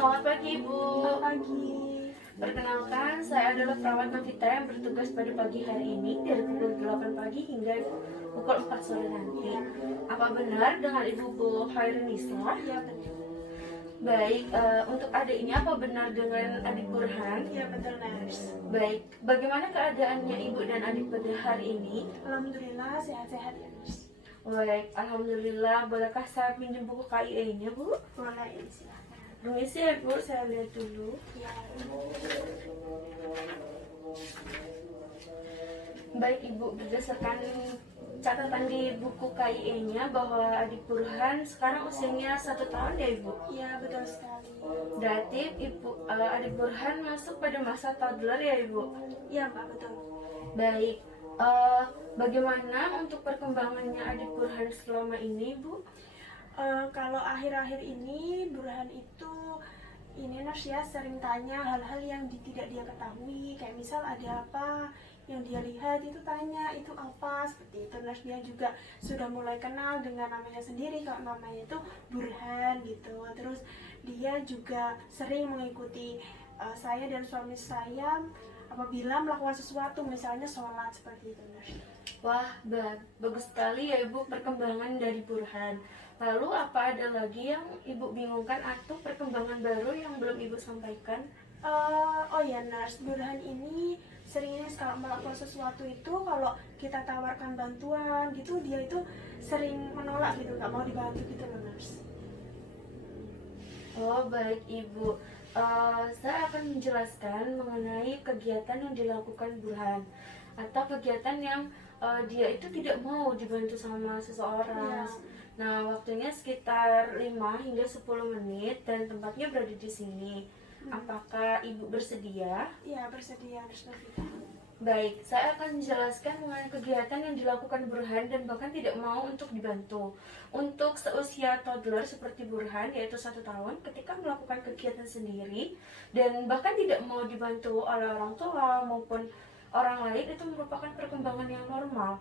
Selamat pagi Ibu. Selamat pagi. Perkenalkan, saya adalah perawat Novita yang bertugas pada pagi hari ini dari pukul 8 pagi hingga pukul 4 sore nanti. Apa benar dengan Ibu Bu Khairunisa? Iya betul. Baik, untuk adik ini apa benar dengan adik Burhan? Iya betul Nurse. Baik, bagaimana keadaannya Ibu dan adik pada hari ini? Alhamdulillah sehat-sehat ya Nurse. Baik, Alhamdulillah. Bolehkah saya pinjam buku KIE-nya Bu? Boleh ini silakan. Permisi ya Bu, saya lihat dulu. Iya. Baik Ibu, berdasarkan catatan di buku KIE-nya bahwa adik Burhan sekarang usianya 1 tahun ya Ibu. Iya betul sekali. Berarti adik Burhan masuk pada masa toddler ya Ibu. Iya Mbak betul. Baik, bagaimana untuk perkembangannya adik Burhan selama ini Bu? Kalau akhir-akhir ini Burhan itu Nurse ya sering tanya hal-hal yang tidak dia ketahui, kayak misal ada apa yang dia lihat itu tanya itu apa, seperti itu Nurse. Dia juga sudah mulai kenal dengan namanya sendiri, kalau namanya itu Burhan gitu. Terus dia juga sering mengikuti saya dan suami saya apabila melakukan sesuatu, misalnya sholat, seperti itu Nurse. Wah, bagus sekali ya Ibu perkembangan dari Burhan. Lalu apa ada lagi yang Ibu bingungkan atau perkembangan baru yang belum Ibu sampaikan? Oh ya Nurse, Burhan ini seringnya kalau melakukan sesuatu itu kalau kita tawarkan bantuan gitu dia itu sering menolak gitu, nggak mau dibantu gitu loh Nurse. Oh baik Ibu, saya akan menjelaskan mengenai kegiatan yang dilakukan Burhan atau kegiatan yang dia itu tidak mau dibantu sama seseorang. Ya. Nah, waktunya sekitar 5 hingga 10 menit dan tempatnya berada di sini. Apakah Ibu bersedia? Iya bersedia Nurse Novita. Baik, saya akan menjelaskan mengenai kegiatan yang dilakukan Burhan dan bahkan tidak mau untuk dibantu. Untuk seusia toddler seperti Burhan, yaitu 1 tahun, ketika melakukan kegiatan sendiri dan bahkan tidak mau dibantu oleh orang tua maupun orang lain, itu merupakan perkembangan yang normal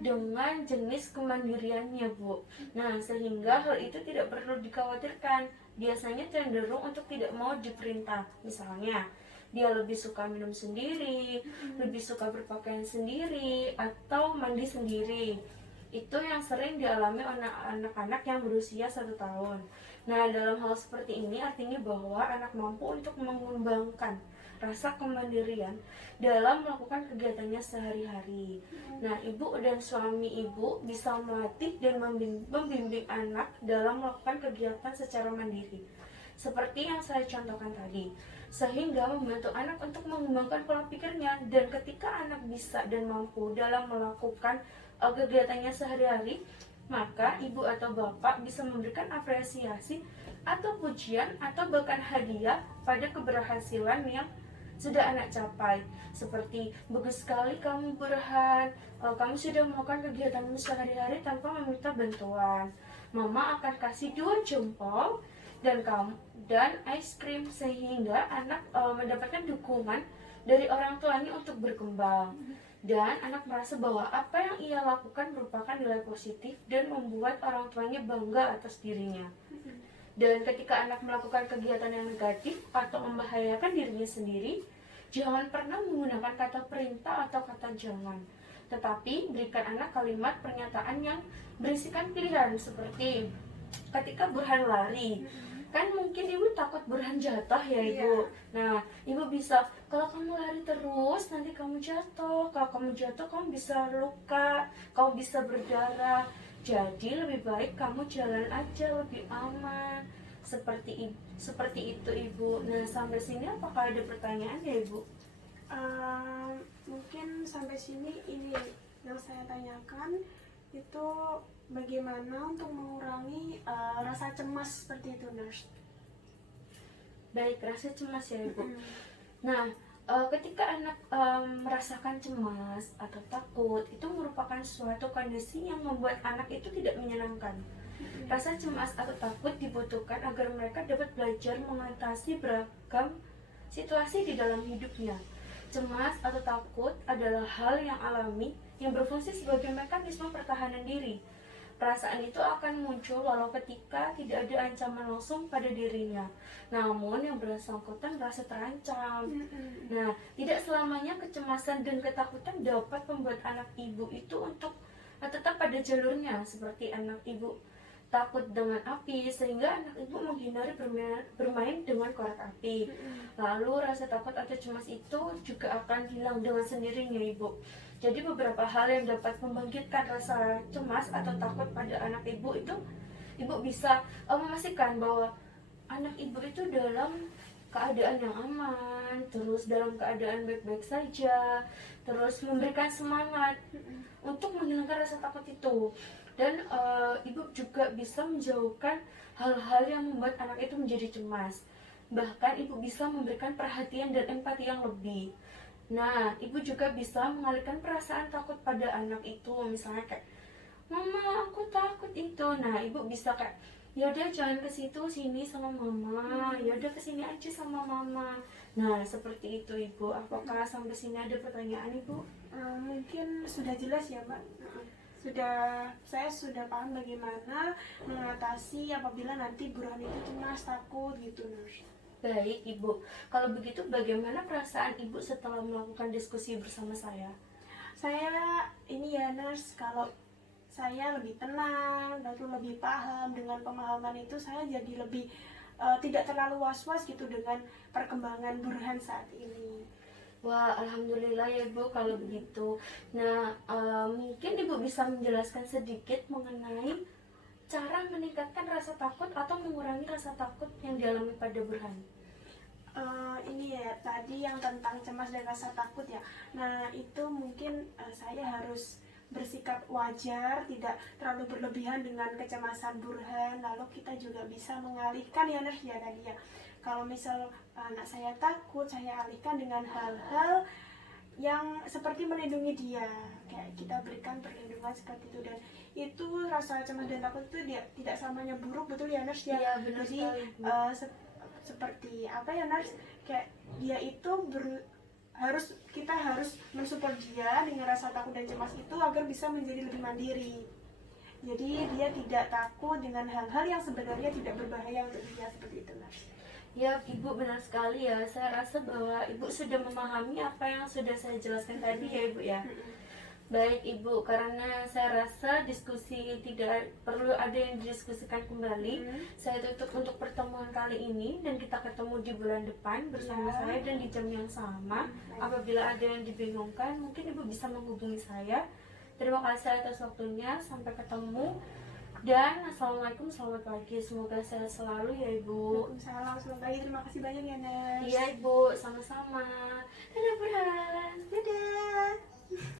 dengan jenis kemandiriannya Bu. Nah, sehingga hal itu tidak perlu dikhawatirkan. Biasanya cenderung untuk tidak mau diperintah. Misalnya, dia lebih suka minum sendiri, lebih suka berpakaian sendiri, atau mandi sendiri. Itu yang sering dialami oleh anak-anak yang berusia 1 tahun. Nah, dalam hal seperti ini artinya bahwa anak mampu untuk mengembangkan rasa kemandirian dalam melakukan kegiatannya sehari-hari. Nah, Ibu dan suami Ibu bisa melatih dan membimbing anak dalam melakukan kegiatan secara mandiri, seperti yang saya contohkan tadi, sehingga membantu anak untuk mengembangkan pola pikirnya. Dan ketika anak bisa dan mampu dalam melakukan kegiatannya sehari-hari, maka ibu atau bapak bisa memberikan apresiasi atau pujian atau bahkan hadiah pada keberhasilan yang sudah anak capai. Seperti, bagus sekali kamu Burhan, kamu sudah melakukan kegiatanmu sehari-hari tanpa meminta bantuan. Mama akan kasih 2 jempol dan es krim, sehingga anak mendapatkan dukungan dari orang tuanya untuk berkembang. Dan anak merasa bahwa apa yang ia lakukan merupakan nilai positif dan membuat orang tuanya bangga atas dirinya. Dan ketika anak melakukan kegiatan yang negatif atau membahayakan dirinya sendiri, jangan pernah menggunakan kata perintah atau kata jangan, tetapi berikan anak kalimat pernyataan yang berisikan pilihan. Seperti ketika Burhan lari, kan mungkin ibu takut Burhan jatuh ya Ibu. Nah, ibu bisa, kalau kamu lari terus nanti kamu jatuh, kalau kamu jatuh kamu bisa luka, kamu bisa berdarah. Jadi lebih baik kamu jalan aja, lebih aman. Seperti itu Ibu. Nah, sampai sini apakah ada pertanyaan ya Ibu? Mungkin sampai sini ini yang saya tanyakan itu bagaimana untuk mengurangi rasa cemas seperti itu Nurse. Baik, rasa cemas ya Ibu. Nah, ketika anak merasakan cemas atau takut, itu merupakan suatu kondisi yang membuat anak itu tidak menyenangkan. Rasa cemas atau takut dibutuhkan agar mereka dapat belajar mengatasi beragam situasi di dalam hidupnya. Cemas atau takut adalah hal yang alami yang berfungsi sebagai mekanisme pertahanan diri. Perasaan itu akan muncul walau ketika tidak ada ancaman langsung pada dirinya, namun yang bersangkutan merasa terancam. Nah, tidak selamanya kecemasan dan ketakutan dapat membuat anak ibu itu untuk tetap pada jalurnya, seperti anak ibu takut dengan api sehingga anak ibu menghindari bermain dengan korek api. Lalu rasa takut atau cemas itu juga akan hilang dengan sendirinya ibu. Jadi beberapa hal yang dapat membangkitkan rasa cemas atau takut pada anak ibu itu, ibu bisa memastikan bahwa anak ibu itu dalam keadaan yang aman, terus dalam keadaan baik-baik saja, terus memberikan semangat untuk menghilangkan rasa takut itu. Dan ibu juga bisa menjauhkan hal-hal yang membuat anak itu menjadi cemas. Bahkan ibu bisa memberikan perhatian dan empati yang lebih. Nah, ibu juga bisa mengalihkan perasaan takut pada anak itu. Misalnya kayak, "Mama, aku takut itu." Nah, ibu bisa kayak, "Ya udah jangan ke situ, sini sama mama. Ya udah ke sini aja sama mama." Nah, seperti itu ibu. Apakah sampai sini ada pertanyaan ibu? Mungkin sudah jelas ya, Mbak. Saya sudah paham bagaimana mengatasi apabila nanti Burhan itu cemas, takut gitu, Nurse. Baik ibu, kalau begitu bagaimana perasaan ibu setelah melakukan diskusi bersama saya? Saya ini ya, Nurse, kalau saya lebih tenang, lalu lebih paham dengan pemahaman itu, saya jadi lebih tidak terlalu was-was gitu dengan perkembangan Burhan saat ini. Wah, alhamdulillah ya ibu kalau begitu. Nah, mungkin ibu bisa menjelaskan sedikit mengenai cara meningkatkan rasa takut atau mengurangi rasa takut yang dialami pada Burhan. Ini ya tadi yang tentang cemas dan rasa takut ya. Nah itu mungkin saya harus bersikap wajar, tidak terlalu berlebihan dengan kecemasan Burhan. Lalu kita juga bisa mengalihkan ya Nurse ya tadi ya. Kalau misal anak saya takut, saya alihkan dengan hal-hal yang seperti melindungi dia, kayak kita berikan perlindungan seperti itu. Dan itu rasa cemas dan takut itu dia tidak selamanya buruk, betul ya Nurse ya. Iya, benar Jadi sekali, seperti apa ya Nurse, kayak dia itu kita harus mensupport dia dengan rasa takut dan cemas itu agar bisa menjadi lebih mandiri. Jadi dia tidak takut dengan hal-hal yang sebenarnya tidak berbahaya untuk dia, seperti itu Nurse. Ya, ibu benar sekali ya. Saya rasa bahwa ibu sudah memahami apa yang sudah saya jelaskan tadi ya ibu ya. Baik ibu, karena saya rasa diskusi tidak perlu ada yang didiskusikan kembali. Saya tutup untuk pertemuan kali ini dan kita ketemu di bulan depan bersama saya dan di jam yang sama. Apabila ada yang dibingungkan, mungkin ibu bisa menghubungi saya. Terima kasih atas waktunya, sampai ketemu. Dan assalamualaikum, selamat pagi, semoga sehat selalu ya ibu. Waalaikumsalam, selamat pagi, terima kasih banyak ya Nurse. Iya ibu, sama-sama.